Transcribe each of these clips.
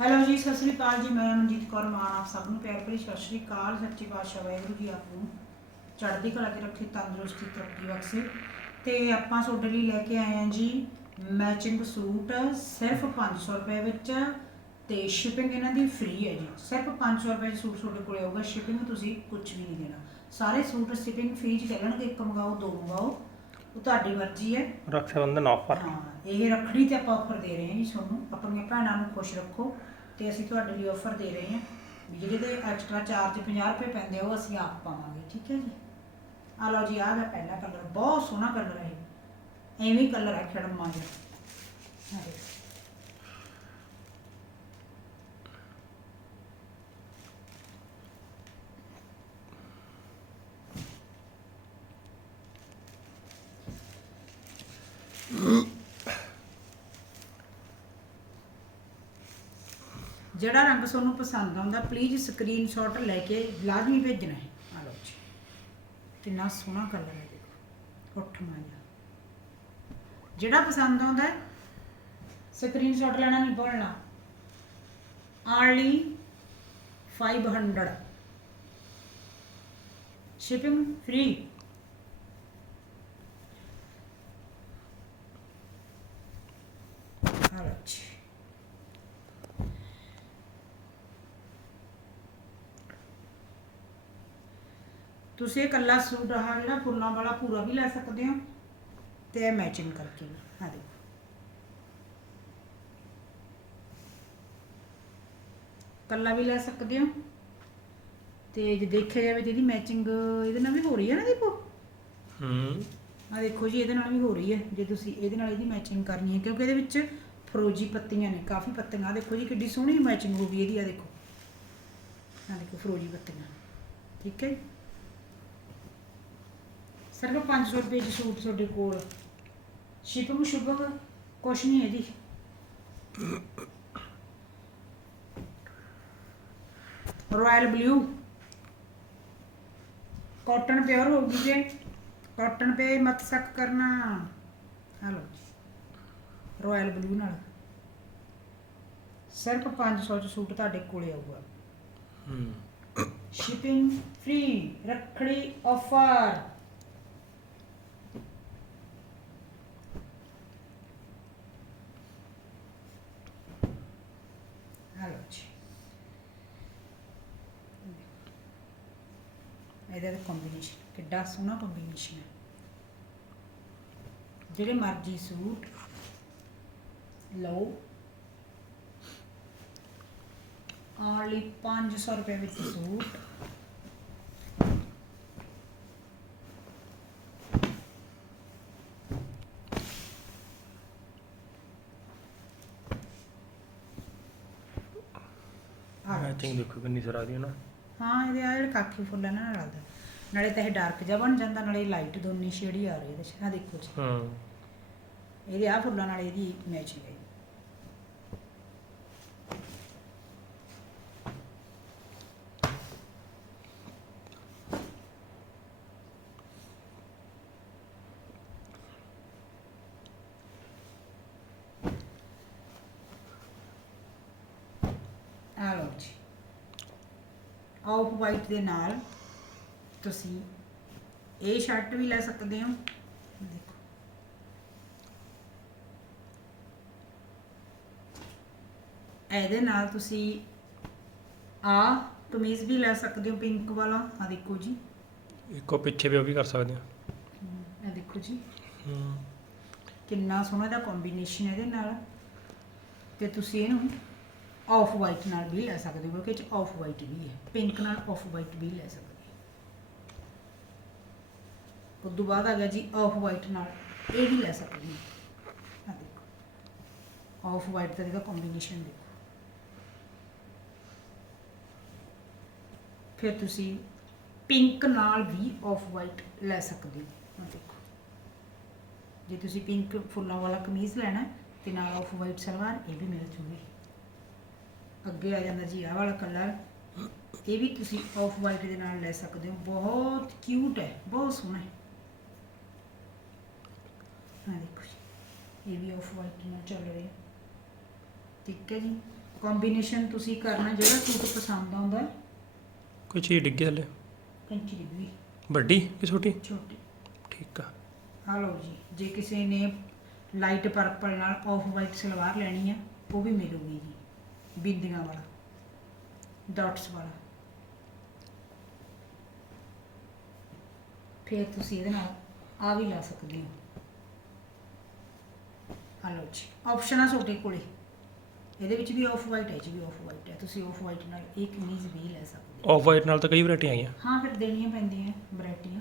Hello ਜੀ, ਸਤਿ ਸ੍ਰੀ ਅਕਾਲ ਜੀ। ਮੈਂ ਮਨਜੀਤ ਕੌਰ ਮਾਨ, ਆਪ ਸਭ ਨੂੰ ਪਿਆਰ ਭਰੀ ਸਤਿ ਸ੍ਰੀ ਅਕਾਲ। ਸੱਚੀ ਪਾਤਸ਼ਾਹ ਵਾਹਿਗੁਰੂ ਜੀ ਆਪ ਨੂੰ ਚੜ੍ਹਦੀ ਕਲਾ 'ਤੇ ਰੱਖੇ, ਤੰਦਰੁਸਤੀ, ਤਰੱਕੀ ਬਖਸ਼ੇ। ਤੇ ਆਪਾਂ ਤੁਹਾਡੇ ਲਈ ਲੈ ਕੇ ਆਏ ਹਾਂ ਜੀ ਮੈਚਿੰਗ ਸੂਟ, ਸਿਰਫ 500 ਰੁਪਏ ਵਿੱਚ। ਤੇ ਸ਼ਿਪਿੰਗ ਇਹਨਾਂ ਦੀ ਫ੍ਰੀ ਹੈ ਜੀ। ਸਿਰਫ 500 ਰੁਪਏ 'ਚ ਸੂਟ ਤੁਹਾਡੇ ਕੋਲੇ ਆਊਗਾ ਸ਼ਿਪਿੰਗ ਤੁਸੀਂ ਕੁਝ ਵੀ ਨਹੀਂ ਦੇਣਾ। ਸਾਰੇ ਸੂਟ ਸ਼ਿਪਿੰਗ ਫ੍ਰੀ 'ਚ ਚੱਲਣਗੇ। ਇੱਕ ਮੰਗਾਓ, ਦੋ ਮੰਗਾਓ। ਉਹ ਤੁਹਾਡੀ ਮਰਜ਼ੀ ਹੈ। ਰਕਸ਼ਾ ਬੰਧਨ ਆਫਰ ਹਾਂ ਇਹ ਰੱਖੜੀ ਤੇ ਆਪਾਂ ਆਫਰ ਦੇ ਰਹੇ ਹਾਂ ਜੀ ਤੁਹਾਨੂੰ। ਆਪਣੀਆਂ ਭੈਣਾਂ ਨੂੰ ਖੁਸ਼ ਰੱਖੋ ਤੇ ਅਸੀਂ ਤੁਹਾਡੇ ਲਈ ਆਫਰ ਦੇ ਰਹੇ ਹਾਂ ਵੀ ਜਿਹੜੇ ਤੇ ਐਕਸਟਰਾ ਚਾਰਜ 50 ਰੁਪਏ ਪੈਂਦੇ ਆ ਉਹ ਅਸੀਂ ਆਪ ਪਾਵਾਂਗੇ ਠੀਕ ਹੈ ਜੀ? ਆ ਲਓ ਜੀ ਆਹ ਦਾ ਪਹਿਲਾ ਕਲਰ ਬਹੁਤ ਸੋਹਣਾ ਕਲਰ ਹੈ ਇਹ। ਐਵੇਂ ਕਲਰ ਹੈ ਖੜਮਾ ਜਿਹਾ ਆਹ ਜਿਹੜਾ ਰੰਗ ਤੁਹਾਨੂੰ ਪਸੰਦ ਆਉਂਦਾ ਪਲੀਜ਼ ਸਕਰੀਨਸ਼ਾਟ ਲੈ ਕੇ ਲਾਜ਼ਮੀ ਭੇਜਣਾ ਹੈ। ਆ ਲਓ ਜੀ। ਕਿੰਨਾ ਸੋਹਣਾ ਕਲਰ ਹੈ, ਦੇਖੋ। ਉੱਠ ਮਾਇਆ। ਜਿਹੜਾ ਪਸੰਦ ਆਉਂਦਾ ਹੈ ਸਕਰੀਨਸ਼ਾਟ ਲੈਣਾ ਨਹੀਂ ਭੁੱਲਣਾ ਆਨਲੀ 500 ਸ਼ਿਪਿੰਗ ਫ੍ਰੀ ਆ ਲਓ ਜੀ ਤੁਸੀਂ ਇਹ ਕੱਲਾ ਸੂਟ ਆ ਜਿਹੜਾ ਫੁੱਲਾਂ ਵਾਲਾ ਪੂਰਾ ਵੀ ਲੈ ਸਕਦੇ ਹੋ ਤੇ ਮੈਚਿੰਗ ਕਰਕੇ ਵੀ। ਆ ਦੇਖੋ। ਕੱਲਾ ਵੀ ਲੈ ਸਕਦੇ ਹੋ। ਤੇ ਜੇ ਦੇਖਿਆ ਜਾਵੇ ਤੇ ਇਹਦੀ ਮੈਚਿੰਗ ਇਹਦੇ ਨਾਲ ਵੀ ਹੋ ਰਹੀ ਹੈ ਨਾ ਦੇਖੋ ਹੂੰ। ਆ ਦੇਖੋ ਜੀ ਇਹਦੇ ਨਾਲ ਵੀ ਹੋ ਰਹੀ ਹੈ। ਜੇ ਤੁਸੀਂ ਇਹਦੇ ਨਾਲ ਇਹਦੀ ਮੈਚਿੰਗ ਕਰਨੀ ਹੈ ਕਿਉਂਕਿ ਇਹਦੇ ਵਿੱਚ ਫਰੋਜੀ ਪੱਤੀਆਂ ਨੇ ਕਾਫੀ ਪੱਤੀਆਂ। ਆ ਦੇਖੋ ਜੀ ਕਿੱਡੀ ਸੋਹਣੀ ਮੈਚਿੰਗ ਹੋ ਗਈ ਇਹਦੀ ਆ ਦੇਖੋ। ਆ ਦੇਖੋ ਫਰੋਜੀ ਪੱਤੀਆਂ। ਠੀਕ ਹੈ। ਸਿਰਫ 500 ਰੁਪਏ ਦੀ ਸੂਟ ਤੁਹਾਡੇ ਕੋਲ। ਸ਼ਿਪਮ ਸ਼ੁਭਮ ਕੁਛ ਨਹੀਂ ਹੈ ਜੀ ਰਾਇਲ ਬਲੂ ਕਾਟਨ ਪਿਓਰ ਹੋਊਗੀ ਜੇ। ਕਾਟਨ ਪੇ ਮਤ ਸੱਕ ਕਰਨਾ। ਹਲੋ ਰਾਇਲ ਬਲੂ ਨਾਲ। ਸਿਰਫ 500 ਚ ਸੂਟ ਤੁਹਾਡੇ ਕੋਲੇ ਆਊਗਾ। ਹੂੰ। ਸ਼ਿਪਿੰਗ ਫ੍ਰੀ ਰੱਖੜੀ ਆਫਰ ਇਹਦਾ ਕੰਬੀਨੇਸ਼ਨ ਕਿੱਡਾ ਸੋਹਣਾ ਕੰਬੀਨੇਸ਼ਨ ਹੈ। ਜਿਹੜੇ ਮਰਜ਼ੀ ਸੂਟ ਲਓ। only 500 ਰੁਪਏ ਵਿੱਚ ਸੂਟ। ਆਹ ਲਓ। ਮੈਚਿੰਗ ਦੇਖੋ ਕਿੰਨੀ ਸਰਾ ਦੀ ਹੈ ਨਾ। ਹਾਂ ਇਹਦੇ ਆ ਜਿਹੜੇ ਕਾਕੀ ਫੁੱਲ ਆ ਨਾ ਨਾਲ ਰਲਦਾ ਨਾਲੇ ਤਾਂ ਇਹ ਡਾਰਕ ਜਿਹਾ ਬਣ ਜਾਂਦਾ ਨਾਲੇ ਲਾਈਟ ਦੋਨੀ ਸ਼ੇਡ ਹੀ ਆ ਰਹੀ ਇਹਦੇ ਚ। ਆ ਦੇਖੋ ਜੀ। ਹੂੰ। ਇਹਦੇ ਆ ਫੁੱਲਾਂ ਨਾਲ ਇਹਦੀ ਮੈਚਿੰਗ ਹੈ ਆ ਲਓ ਜੀ ਆਫ ਵਾਈਟ ਦੇ ਨਾਲ। ਤੁਸੀਂ ਇਹ ਸ਼ਰਟ ਵੀ ਲੈ ਸਕਦੇ ਹੋ। ਦੇਖੋ। ਇਹਦੇ ਨਾਲ ਤੁਸੀਂ ਆ ਕਮੀਜ਼ ਵੀ ਲੈ ਸਕਦੇ ਹੋ ਪਿੰਕ ਵਾਲਾ। ਆ ਦੇਖੋ ਜੀ। ਇੱਕੋ ਪਿੱਛੇ ਵੀ ਉਹ ਵੀ ਕਰ ਸਕਦੇ ਆ ਇਹ ਦੇਖੋ ਜੀ। ਹੂੰ। ਕਿੰਨਾ ਸੋਹਣਾ ਦਾ ਕੰਬੀਨੇਸ਼ਨ ਇਹਦੇ ਨਾਲ। ਤੇ ਤੁਸੀਂ ਇਹਨੂੰ ਆਫ ਵਾਈਟ ਨਾਲ ਵੀ ਲੈ ਸਕਦੇ ਹੋ ਕਿਉਂਕਿ ਇਹ ਚ ਆਫ ਵਾਈਟ ਵੀ ਹੈ। ਪਿੰਕ ਨਾਲ ਆਫ ਵਾਈਟ ਵੀ ਲੈ ਸਕਦੇ ਹੋ। ਉਸ ਤੋਂ ਬਾਅਦ ਆ ਗਿਆ ਜੀ ਆਫ ਵਾਈਟ ਨਾਲ ਇਹ ਵੀ ਲੈ ਸਕਦੇ ਹੋ। ਆ ਦੇਖੋ। ਆਫ ਵਾਈਟ ਦਾ ਇਹਦਾ ਕੰਬੀਨੇਸ਼ਨ ਦੇਖੋ। ਫਿਰ ਤੁਸੀਂ ਪਿੰਕ ਨਾਲ ਵੀ ਆਫ ਵਾਈਟ ਲੈ ਸਕਦੇ ਹੋ। ਦੇਖੋ। ਜੇ ਤੁਸੀਂ ਪਿੰਕ ਫੁੱਲਾਂ ਵਾਲਾ ਕਮੀਜ਼ ਲੈਣਾ ਹੈ, ਤੇ ਨਾਲ ਆਫ ਵਾਈਟ ਸਲਵਾਰ ਇਹ ਵੀ ਮਿਲ ਜੂਗੀ। ਅੱਗੇ ਆ ਜਾਂਦਾ ਜੀ ਆਹ ਵਾਲਾ ਕਲਰ ਇਹ ਵੀ ਤੁਸੀਂ ਆਫ ਵਾਈਟ ਦੇ ਨਾਲ ਲੈ ਸਕਦੇ ਹੋ। ਬਹੁਤ ਕਿਊਟ ਹੈ ਬਹੁਤ ਸੋਹਣਾ ਹੈ। ਹਾਂ ਦੇਖੋ ਜੀ ਇਹ ਵੀ ਆਫ ਵਾਈਟ ਨਾਲ ਚੱਲ ਰਿਹਾ। ਠੀਕ ਹੈ ਜੀ। ਕੰਬੀਨੇਸ਼ਨ ਤੁਸੀਂ ਕਰਨਾ ਜਿਹੜਾ ਸੂਟ ਪਸੰਦ ਆਉਂਦਾ। ਹੈ, ਕੋਈ ਚੀਜ਼ ਡਿੱਗੀ ਥੱਲੇ ਕੈਂਚੀ ਦੀ ਵੀ ਵੱਡੀ ਕਿ ਛੋਟੀ? ਛੋਟੀ। ਠੀਕ ਆ। ਆ ਲਓ ਜੀ ਜੇ ਕਿਸੇ ਨੇ ਲਾਈਟ ਪਰਪਲ ਨਾਲ ਆਫ ਵਾਈਟ ਸਲਵਾਰ ਲੈਣੀ ਆ ਉਹ ਵੀ ਮਿਲੂਗੀ ਜੀ। ਬਿੰਦੀਆਂ ਵਾਲਾ ਡਾਟਸ ਵਾਲਾ। ਫਿਰ ਤੁਸੀਂ ਇਹਦੇ ਨਾਲ ਆ ਵੀ ਲਾ ਸਕਦੇ ਹੋ। ਲਓ ਜੀ ਆਪਸ਼ਨ ਆ ਤੁਹਾਡੇ ਕੋਲੇ। ਇਹਦੇ ਵਿੱਚ ਵੀ ਆਫ ਵਾਈਟ ਹੈ ਜੀ ਵੀ ਆਫ ਵਾਈਟ ਹੈ। ਤੁਸੀਂ ਆਫ ਵਾਈਟ ਨਾਲ ਇਹ ਕਮੀਜ਼ ਵੀ ਲੈ ਸਕਦੇ ਹੋ। ਆਫ ਵਾਈਟ ਨਾਲ ਤਾਂ ਕਈ ਵੈਰਾਈਟੀਆਂ ਆਈਆਂ। ਹਾਂ ਫਿਰ ਦੇਣੀਆਂ ਪੈਂਦੀਆਂ ਵੈਰਾਈਟੀਆਂ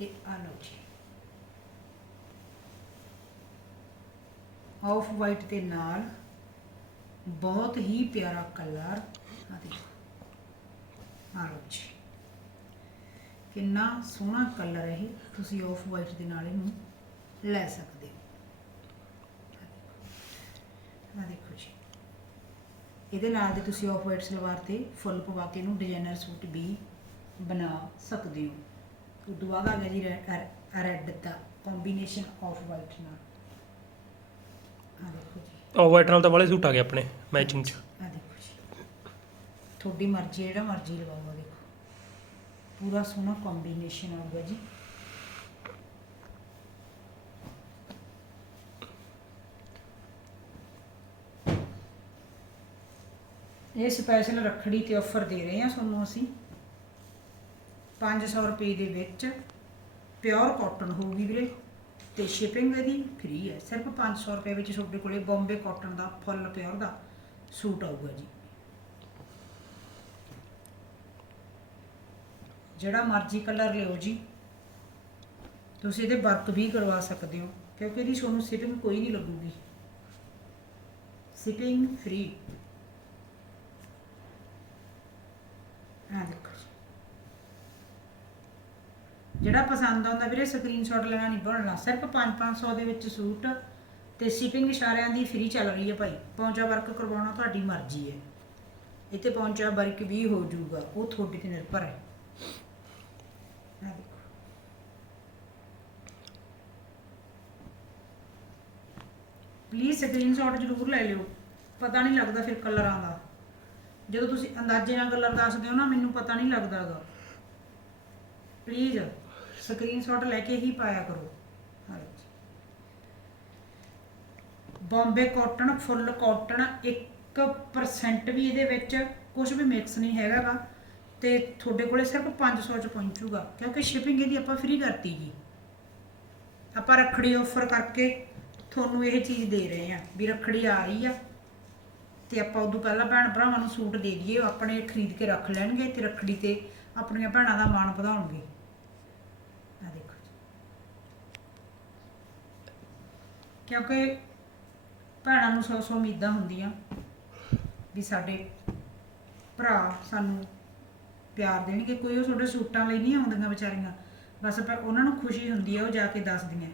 ਇਹ ਆ ਲਓ ਜੀ। ਆਫ ਵਾਈਟ ਦੇ ਨਾਲ ਬਹੁਤ ਹੀ ਪਿਆਰਾ ਕਲਰ ਆ ਦੇਖੋ। ਆ ਲਓ ਜੀ। ਕਿੰਨਾ ਸੋਹਣਾ ਕਲਰ ਹੈ ਇਹ। ਤੁਸੀਂ ਆਫ ਵਾਈਟ ਦੇ ਨਾਲ ਇਹਨੂੰ ਲੈ ਸਕਦੇ ਹੋ। ਆ ਦੇਖੋ। ਜੀ। ਇਹਦੇ ਨਾਲ ਦੇ ਤੁਸੀਂ ਆਫ ਵਾਈਟ ਸਲਵਾਰ ਤੇ ਫੁੱਲ ਪਵਾ ਕੇ ਇਹਨੂੰ ਡਿਜ਼ਾਈਨਰ ਸੂਟ ਵੀ ਬਣਾ ਸਕਦੇ ਹੋ। ਉਦੋਂ ਬਾਅਦ ਆ ਗਿਆ ਜੀ ਰੈੱਡ ਦਾ ਕੰਬੀਨੇਸ਼ਨ ਆਫ ਵਾਈਟ ਨਾਲ। ਆ ਦੇਖੋ ਜੀ। ਆਫ ਵਾਈਟ ਨਾਲ ਤਾਂ ਵਾਲੇ ਸੂਟ ਆ ਗਏ ਆਪਣੇ ਮੈਚਿੰਗ ਚ। ਆ ਦੇਖੋ ਜੀ। ਤੁਹਾਡੀ ਮਰਜ਼ੀ ਜਿਹੜਾ ਮਰਜ਼ੀ ਲਵਾਓ ਦੇਖੋ। ਪੂਰਾ ਸੋਹਣਾ ਕੰਬੀਨੇਸ਼ਨ ਆਊਗਾ ਜੀ। ਇਹ ਸਪੈਸ਼ਲ ਰੱਖੜੀ ਤੇ ਆਫਰ ਦੇ ਰਹੇ ਹਾਂ ਤੁਹਾਨੂੰ ਅਸੀਂ। 500 ਰੁਪਏ ਦੇ ਵਿੱਚ। ਪਿਓਰ ਕਾਟਨ ਹੋਊਗੀ ਵੀਰੇ। ਤੇ ਸ਼ਿਪਿੰਗ ਇਹਦੀ ਫ੍ਰੀ ਹੈ। ਸਿਰਫ 500 ਰੁਪਏ ਵਿੱਚ ਤੁਹਾਡੇ ਕੋਲੇ ਬੰਬੇ ਕਾਟਨ ਦਾ ਫੁੱਲ ਪਿਓਰ ਦਾ ਸੂਟ ਆਊਗਾ ਜੀ। ਜਿਹੜਾ ਮਰਜ਼ੀ ਕਲਰ ਲਿਓ ਜੀ। ਤੁਸੀਂ ਇਹਦੇ ਵਰਕ ਵੀ ਕਰਵਾ ਸਕਦੇ ਹੋ। ਕਿਉਂਕਿ ਇਹਦੀ ਤੁਹਾਨੂੰ ਸ਼ਿਪਿੰਗ ਕੋਈ ਨਹੀਂ ਲੱਗੂਗੀ। ਸ਼ਿਪਿੰਗ ਫ੍ਰੀ ਆ ਦੇਖੋ। ਜਿਹੜਾ ਪਸੰਦ ਆਉਂਦਾ ਵੀਰੇ ਸਕਰੀਨਸ਼ਾਟ ਲੈਣਾ ਨਹੀਂ ਬਣਨਾ ਸਿਰਫ 5-500 ਦੇ ਵਿੱਚ ਸੂਟ ਤੇ ਸ਼ਿਪਿੰਗ ਇਸ਼ਾਰਿਆਂ ਦੀ ਫ੍ਰੀ ਚੱਲ ਰਹੀ ਹੈ ਭਾਈ। ਪਹੁੰਚਾ ਵਰਕ ਕਰਵਾਉਣਾ ਤੁਹਾਡੀ ਮਰਜ਼ੀ ਹੈ। ਇੱਥੇ ਤੇ ਪਹੁੰਚਾ ਵਰਕ ਵੀ ਹੋ ਜਾਊਗਾ। ਉਹ ਤੁਹਾਡੇ ਤੇ ਨਿਰਭਰ ਹੈ। ਆਹ ਦੇਖੋ। ਪਲੀਜ਼ ਸਕਰੀਨਸ਼ਾਟ ਜ਼ਰੂਰ ਲੈ ਲਿਓ। ਪਤਾ ਨਹੀਂ ਲੱਗਦਾ ਫਿਰ ਕਲਰਾਂ ਦਾ। ਜਦੋਂ ਤੁਸੀਂ ਅੰਦਾਜ਼ੇ ਨਾਲ ਕਲਰ ਦੱਸਦੇ ਹੋ ਨਾ, ਮੈਨੂੰ ਪਤਾ ਨਹੀਂ ਲੱਗਦਾਗਾ ਪਲੀਜ਼ ਸਕਰੀਨਸ਼ਾਟ ਲੈ ਕੇ ਹੀ ਪਾਇਆ ਕਰੋ। ਹਾਂਜੀ। ਬੰਬੇ ਕਾਟਨ ਫੁੱਲ ਕਾਟਨ 1% ਵੀ ਇਹਦੇ ਵਿੱਚ ਕੁਝ ਵੀ ਮਿਕਸ ਨਹੀਂ ਹੈਗਾਗਾ ਤੇ ਤੁਹਾਡੇ ਕੋਲੇ ਸਿਰਫ 500 ਚ ਪਹੁੰਚੂਗਾ, ਕਿਉਂਕਿ ਸ਼ਿਪਿੰਗ ਇਹਦੀ ਆਪਾਂ ਫ੍ਰੀ ਕਰਤੀ ਜੀ। ਆਪਾਂ ਰੱਖੜੀ ਆਫਰ ਕਰਕੇ ਤੁਹਾਨੂੰ ਇਹ ਚੀਜ਼ ਦੇ ਰਹੇ ਆ ਵੀ ਰੱਖੜੀ ਆ ਰਹੀ ਆ ਤੇ ਆਪਾਂ ਉਦੋਂ ਪਹਿਲਾਂ ਭੈਣ ਭਰਾਵਾਂ ਨੂੰ ਸੂਟ ਦੇ ਦਈਏ ਆਪਣੇ ਖਰੀਦ ਕੇ ਰੱਖ ਲੈਣਗੇ ਤੇ ਰੱਖੜੀ ਤੇ ਆਪਣੀਆਂ ਭੈਣਾਂ ਦਾ ਮਾਣ ਵਧਾਉਣਗੇ। ਆ ਦੇਖੋ ਜੀ। ਕਿਉਂਕਿ ਭੈਣਾਂ ਨੂੰ ਸੌ ਸੌ ਉਮੀਦਾਂ ਹੁੰਦੀਆਂ ਵੀ ਸਾਡੇ ਭਰਾ ਸਾਨੂੰ ਪਿਆਰ ਦੇਣਗੇ। ਕੋਈ ਉਹ ਤੁਹਾਡੇ ਸੂਟਾਂ ਲਈ ਨਹੀਂ ਆਉਂਦੀਆਂ ਵਿਚਾਰੀਆਂ। ਬਸ ਪਰ ਉਹਨਾਂ ਨੂੰ ਖੁਸ਼ੀ ਹੁੰਦੀ ਹੈ ਉਹ ਜਾ ਕੇ ਦੱਸਦੀਆਂ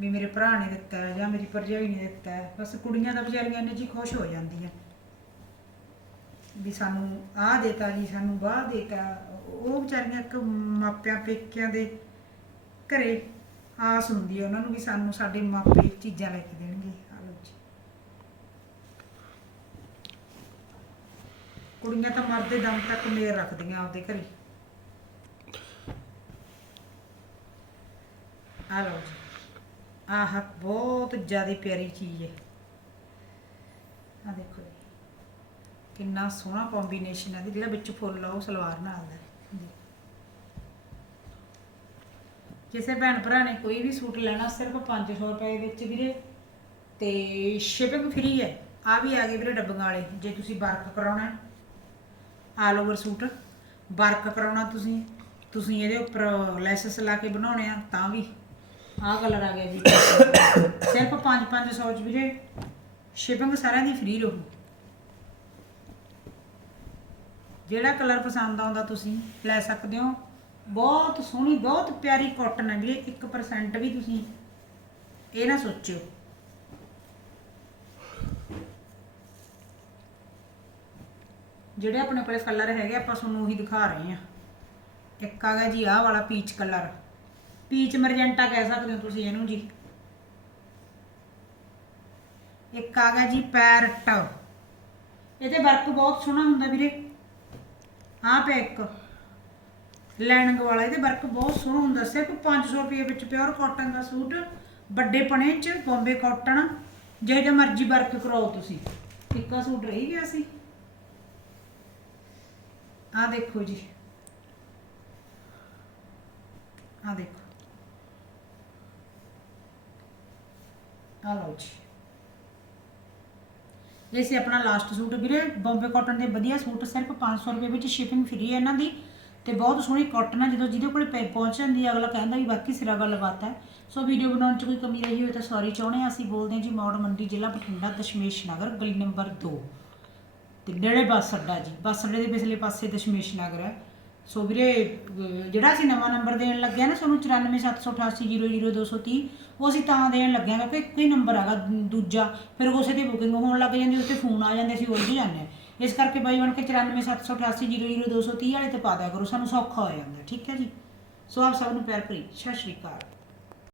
ਵੀ ਮੇਰੇ ਭਰਾ ਨੇ ਦਿੱਤਾ ਹੈ ਜਾਂ ਮੇਰੀ ਭਰਜਾਈ ਨੇ ਦਿੱਤਾ ਹੈ। ਬਸ ਕੁੜੀਆਂ ਤਾਂ ਵਿਚਾਰੀਆਂ ਇੰਨੇ ਜੀ ਖੁਸ਼ ਹੋ ਜਾਂਦੀਆਂ। ਵੀ ਸਾਨੂੰ ਆਹ ਦੇਤਾ ਜੀ, ਸਾਨੂੰ ਵਾਹ ਦੇਤਾ। ਉਹ ਵਿਚਾਰੀਆਂ ਇੱਕ ਮਾਪਿਆਂ ਪੇਕਿਆਂ ਦੇ ਘਰੇ ਆਸ ਹੁੰਦੀ ਹੈ ਉਹਨਾਂ ਨੂੰ ਵੀ ਸਾਨੂੰ ਸਾਡੇ ਮਾਪੇ ਚੀਜ਼ਾਂ ਲੈ ਕੇ ਦੇਣਗੇ ਆਹ ਲਓ ਜੀ। ਕੁੜੀਆਂ ਤਾਂ ਮਰਦੇ ਦਮ ਤੱਕ ਮੇਰ ਰੱਖਦੀਆਂ ਆਪਦੇ ਘਰੇ। ਆ ਲਓ ਜੀ। ਆਹ ਬਹੁਤ ਜ਼ਿਆਦਾ ਪਿਆਰੀ ਚੀਜ਼ ਹੈ। ਆ ਦੇਖੋ ਜੀ। ਕਿੰਨਾ ਸੋਹਣਾ ਕੰਬੀਨੇਸ਼ਨ ਹੈ ਜਿਹੜਾ ਵਿੱਚ ਫੁੱਲ ਆ, ਉਹ ਸਲਵਾਰ ਨਾਲ ਦਾ ਕਿਸੇ ਭੈਣ ਭਰਾ ਨੇ ਕੋਈ ਵੀ ਸੂਟ ਲੈਣਾ ਸਿਰਫ 500 ਰੁਪਏ ਵਿੱਚ ਵੀਰੇ। ਤੇ ਸ਼ਿਪਿੰਗ ਫ੍ਰੀ ਹੈ। ਆ ਵੀ ਆ ਗਏ ਵੀਰੇ ਡੱਬੀਆਂ ਵਾਲੇ, ਜੇ ਤੁਸੀਂ ਵਰਕ ਕਰਾਉਣਾ ਆਲ ਓਵਰ ਸੂਟ। ਵਰਕ ਕਰਾਉਣਾ ਤੁਸੀਂ ਤੁਸੀਂ ਇਹਦੇ ਉੱਪਰ ਲੈਸਸ ਲਾ ਕੇ ਬਣਾਉਣੇ ਆ, ਤਾਂ ਵੀ। ਆਹ ਕਲਰ ਆ ਗਿਆ ਜੀ। ਸਿਰਫ 5-500 ਚ ਵੀਰੇ ਸ਼ਿਪਿੰਗ ਸਾਰਿਆਂ ਦੀ ਫ੍ਰੀ ਰਹੂ। ਜਿਹੜਾ ਕਲਰ ਪਸੰਦ ਆਉਂਦਾ ਤੁਸੀਂ ਲੈ ਸਕਦੇ ਹੋ। ਬਹੁਤ ਸੋਹਣੀ, ਬਹੁਤ ਪਿਆਰੀ ਕਾਟਨ ਹੈ। ਵੀਰੇ 1% ਵੀ ਤੁਸੀਂ ਇਹ ਨਾ ਸੋਚਿਓ। ਜਿਹੜੇ ਆਪਣੇ ਕੋਲੇ ਕਲਰ ਹੈਗੇ, ਆਪਾਂ ਤੁਹਾਨੂੰ ਉਹੀ ਦਿਖਾ ਰਹੇ ਹਾਂ। ਇੱਕ ਆ ਗਿਆ ਜੀ, ਆਹ ਵਾਲਾ ਪੀਚ ਕਲਰ ਪੀਚ ਮਰਜੈਂਟਾ ਕਹਿ ਸਕਦੇ ਹੋ ਤੁਸੀਂ ਇਹਨੂੰ ਜੀ। ਇੱਕ ਆ ਗਿਆ ਜੀ ਪੈਰਟ ਇਹਦੇ ਵਰਕ ਬਹੁਤ ਸੋਹਣਾ ਹੁੰਦਾ ਵੀਰੇ। ਆਹ ਪਿਆ ਇੱਕ। ਲੈਣਗ ਵਾਲਾ, ਇਹਦੇ ਵਰਕ ਬਹੁਤ ਸੋਹਣਾ ਹੁੰਦਾ, ਸਿਰਫ 500 ਰੁਪਏ ਵਿੱਚ ਪਿਓਰ ਕਾਟਨ ਦਾ ਸੂਟ, ਵੱਡੇ ਪਣੇ ਚ, ਬੰਬੇ ਕਾਟਨ ਜਿਹੋ ਜਿਹਾ ਮਰਜ਼ੀ ਵਰਕ ਕਰਾਓ ਤੁਸੀਂ। ਇੱਕਾ ਸੂਟ ਰਹੀ ਗਿਆ ਸੀ। ਆਹ ਦੇਖੋ ਜੀ। ਆਹ ਦੇਖੋ। ਆਹ ਲਓ ਜੀ। ਇਹ ਸੀ ਆਪਣਾ ਲਾਸਟ ਸੂਟ ਵੀਰੇ, ਬੰਬੇ ਕਾਟਨ ਦੇ ਵਧੀਆ ਸੂਟ, ਸਿਰਫ 500 ਰੁਪਏ ਵਿੱਚ ਸ਼ਿਪਿੰਗ ਫ੍ਰੀ ਹੈ ਇਹਨਾਂ ਦੀ। ਤੇ ਬਹੁਤ ਸੋਹਣੀ ਕਾਟਨ ਆ, ਜਦੋਂ ਜਿਹਦੇ ਕੋਲ ਪਹੁੰਚ ਜਾਂਦੀ ਹੈ ਅਗਲਾ ਕਹਿੰਦਾ ਵੀ ਬਾਕੀ ਸਿਰਾ ਗੱਲ ਬਾਤ ਹੈ ਸੋ ਵੀਡੀਓ ਬਣਾਉਣ 'ਚ ਕੋਈ ਕਮੀ ਰਹੀ ਹੋਵੇ ਤਾਂ ਸੌਰੀ ਚਾਹੁੰਦੇ ਹਾਂ ਅਸੀਂ ਬੋਲਦੇ ਹਾਂ ਜੀ ਮੌੜ ਮੰਡੀ ਜ਼ਿਲ੍ਹਾ ਬਠਿੰਡਾ, ਦਸ਼ਮੇਸ਼ ਨਗਰ, ਗਲੀ ਨੰਬਰ 2 ਤੇ ਨੇੜੇ ਬੱਸ ਅੱਡਾ ਜੀ, ਬੱਸ ਅੱਡੇ ਦੇ ਪਿਛਲੇ ਪਾਸੇ ਦਸ਼ਮੇਸ਼ ਨਗਰ ਹੈ ਸੋ ਵੀਰੇ ਜਿਹੜਾ ਅਸੀਂ ਨਵਾਂ ਨੰਬਰ ਦੇਣ ਲੱਗਿਆ ਨਾ ਤੁਹਾਨੂੰ 9478800230 ਉਹ ਅਸੀਂ ਤਾਂ ਦੇਣ ਲੱਗਿਆ ਕਿਉਂਕਿ ਇੱਕੋ ਹੀ ਨੰਬਰ ਹੈਗਾ ਦੂਜਾ, ਫਿਰ ਉਸੇ ਤੇ ਬੁਕਿੰਗ ਹੋਣ ਲੱਗ ਜਾਂਦੀ ਉੱਤੇ ਫੋਨ ਆ ਜਾਂਦੇ, ਅਸੀਂ ਉਲਝ ਜਾਂਦੇ ਹਾਂ। ਇਸ ਕਰਕੇ ਬਾਈ ਬਣ ਕੇ 9478800230 ਵਾਲੇ ਤੇ ਪਾ ਦਿਆ ਕਰੋ, ਸਾਨੂੰ ਸੌਖਾ ਹੋ ਜਾਂਦਾ, ਠੀਕ ਹੈ ਜੀ। ਸੋ ਆਪ ਸਭ ਨੂੰ ਪਿਆਰ ਭਰੀ, ਸਤਿ ਸ਼੍ਰੀ ਅਕਾਲ।